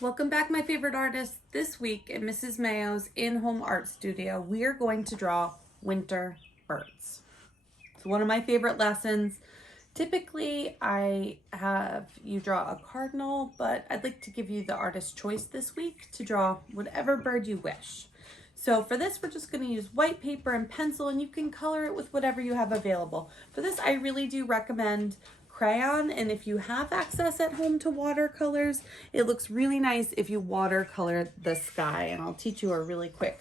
Welcome back, my favorite artists. This week at Mrs. Mayo's in-home art studio, we are going to draw winter birds. It's one of my favorite lessons. Typically, I have you draw a cardinal, but I'd like to give you the artist choice this week to draw whatever bird you wish. So for this, we're just going to use white paper and pencil, and you can color it with whatever you have available. For this, I really do recommend crayon, and if you have access at home to watercolors, it looks really nice if you watercolor the sky, and I'll teach you a really quick,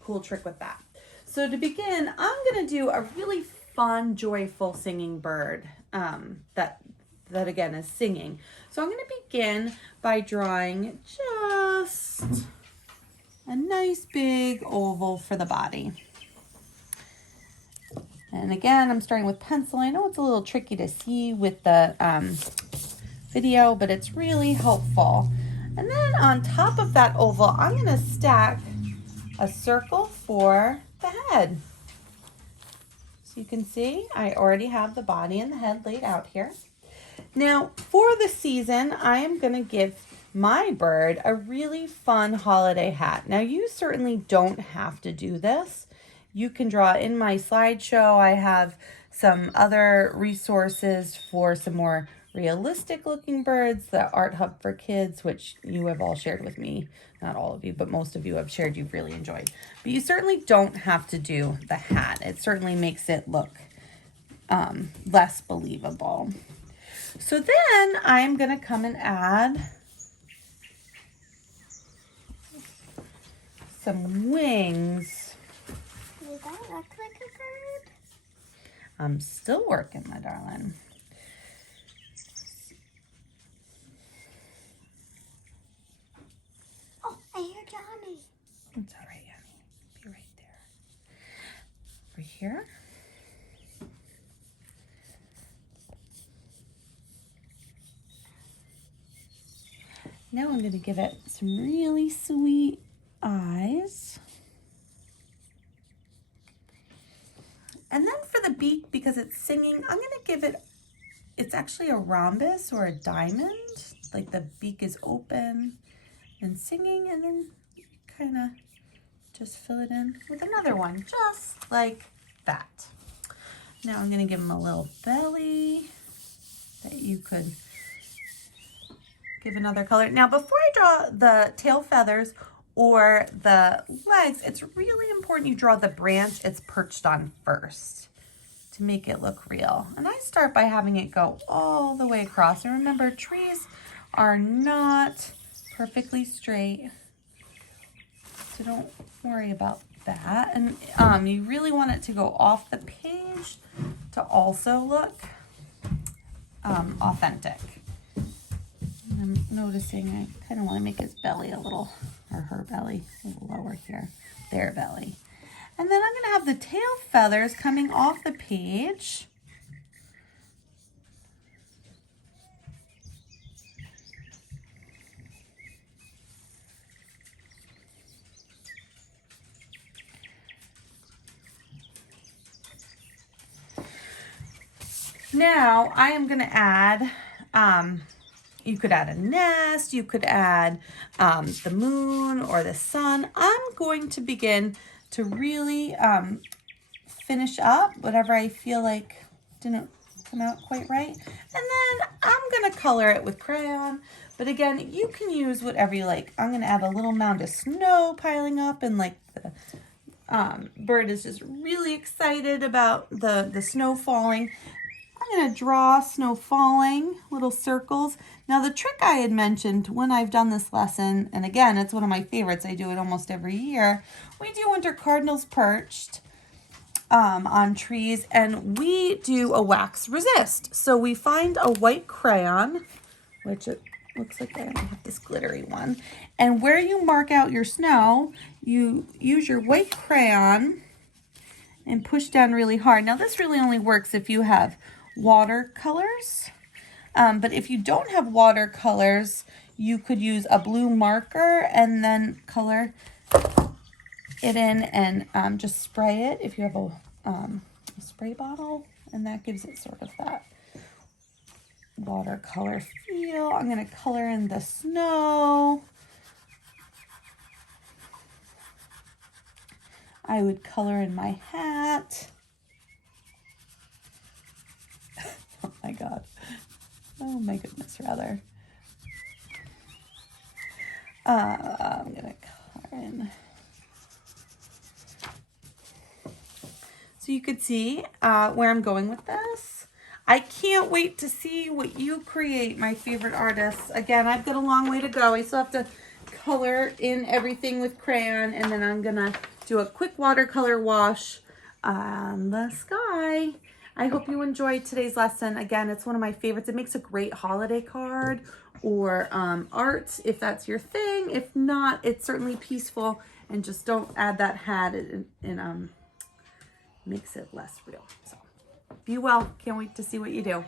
cool trick with that. So to begin, I'm going to do a really fun, joyful singing bird that again is singing. So I'm going to begin by drawing just a nice big oval for the body. And again, I'm starting with pencil. I know it's a little tricky to see with the video, but it's really helpful. And then on top of that oval, I'm going to stack a circle for the head. So you can see I already have the body and the head laid out here. Now for the season, I am going to give my bird a really fun holiday hat. Now you certainly don't have to do this. You can draw in my slideshow. I have some other resources for some more realistic looking birds, the Art Hub for Kids, which you have all shared with me. Not all of you, but most of you have shared you've really enjoyed. But you certainly don't have to do the hat. It certainly makes it look less believable. So then I'm going to come and add some wings. Does that look like a bird? I'm still working, my darling. Oh, I hear Johnny. It's all right, honey. Be right there. Over here. Now I'm going to give it some really sweet eyes. And then for the beak, because it's singing, I'm going to give it, it's actually a rhombus or a diamond. Like the beak is open and singing, and then kind of just fill it in with another one, just like that. Now I'm going to give him a little belly that you could give another color. Now before I draw the tail feathers or the legs, it's really important you draw the branch it's perched on first to make it look real. And I start by having it go all the way across. And remember, trees are not perfectly straight, so don't worry about that. And you really want it to go off the page to also look authentic. I'm noticing I kind of want to make his belly a little, or her belly, a little lower here, their belly. And then I'm going to have the tail feathers coming off the page. Now I am going to add, you could add a nest, you could add the moon or the sun. I'm going to begin to really finish up whatever I feel like didn't come out quite right. And then I'm going to color it with crayon. But again, you can use whatever you like. I'm going to add a little mound of snow piling up, and like the bird is just really excited about the snow falling. I'm going to draw snow falling, little circles. Now the trick I had mentioned when I've done this lesson, and again, it's one of my favorites, I do it almost every year, we do winter cardinals perched on trees, and we do a wax resist. So we find a white crayon, which it looks like I only have this glittery one, and where you mark out your snow, you use your white crayon and push down really hard. Now this really only works if you have watercolors, but if you don't have watercolors, you could use a blue marker and then color it in and just spray it if you have a spray bottle, and that gives it sort of that watercolor feel. I'm going to color in the snow I would color in my hat. Oh my God. Oh my goodness, rather. I'm gonna color in. So you could see where I'm going with this. I can't wait to see what you create, my favorite artists. Again, I've got a long way to go. I still have to color in everything with crayon, and then I'm gonna do a quick watercolor wash on the sky. I hope you enjoyed today's lesson. Again, it's one of my favorites. It makes a great holiday card or art if that's your thing. If not, it's certainly peaceful, and just don't add that hat. It makes it less real. So be well. Can't wait to see what you do.